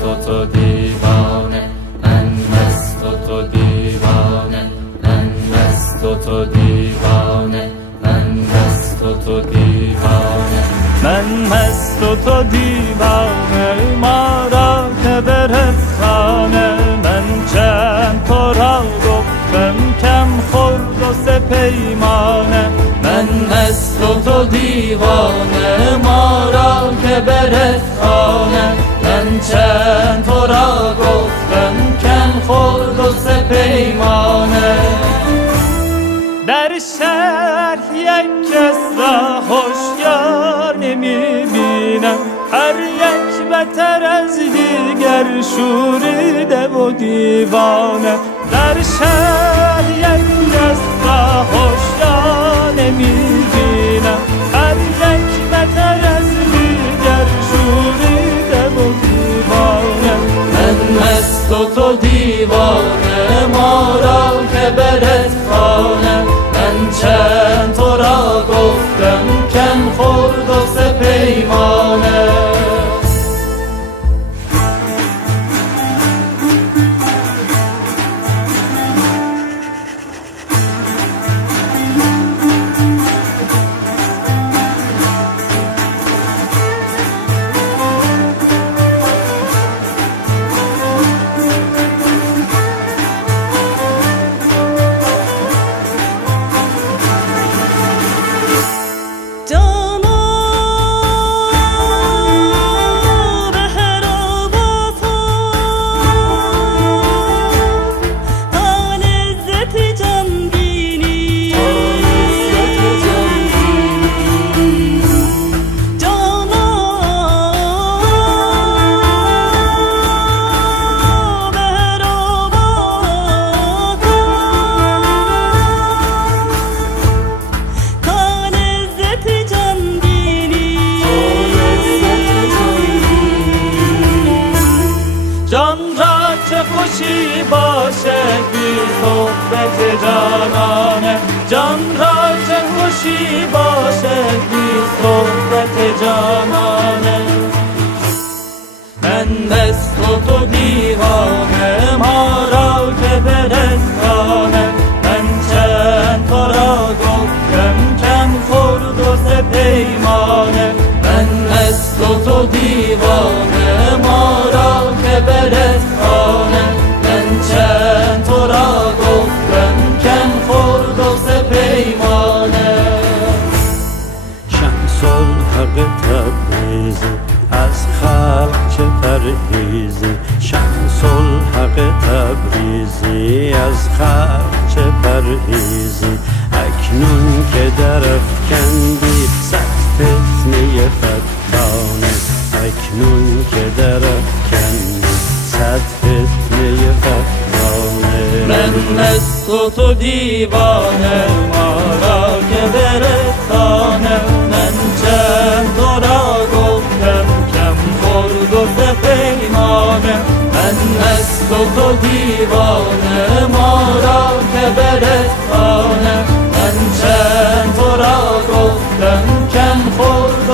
mesto to divane en mesto to divane en mesto to divane en mesto to divane. Men mesto to divane mara keberet khane men chem toral goftem kem khordo se peymane men mesto to divane mara keberet khane چند تو را گفتم کم خورد و سه پیمانه در شهر یک کس را هوشیار نمی بینم هر یک بتر از دیگر شوریده و دیوانه در شهر من مست و تو دیوانه ما را که برد خانه چه خوشی باشد بی صحبت جانانه جان را چه خوشی باشد بی صحبت جانانه من مست و تو دیوانه ما را که برسانه تو دیوانه ما را که برد خانه من چند تو را گفتم کم خورد و پیمانه شمس الحق تبریزی از خلق چه پرهیزی شمس الحق تبریزی از خلق چه پرهیزی اکنون که درفکندی صد من مست و تو دیوانه ما را که برسانه من چند تو را گفتم کم خورد و سه پیمانه من مست و تو دیوانه ما را که برد خانه من چند تو را گفتم کم خورد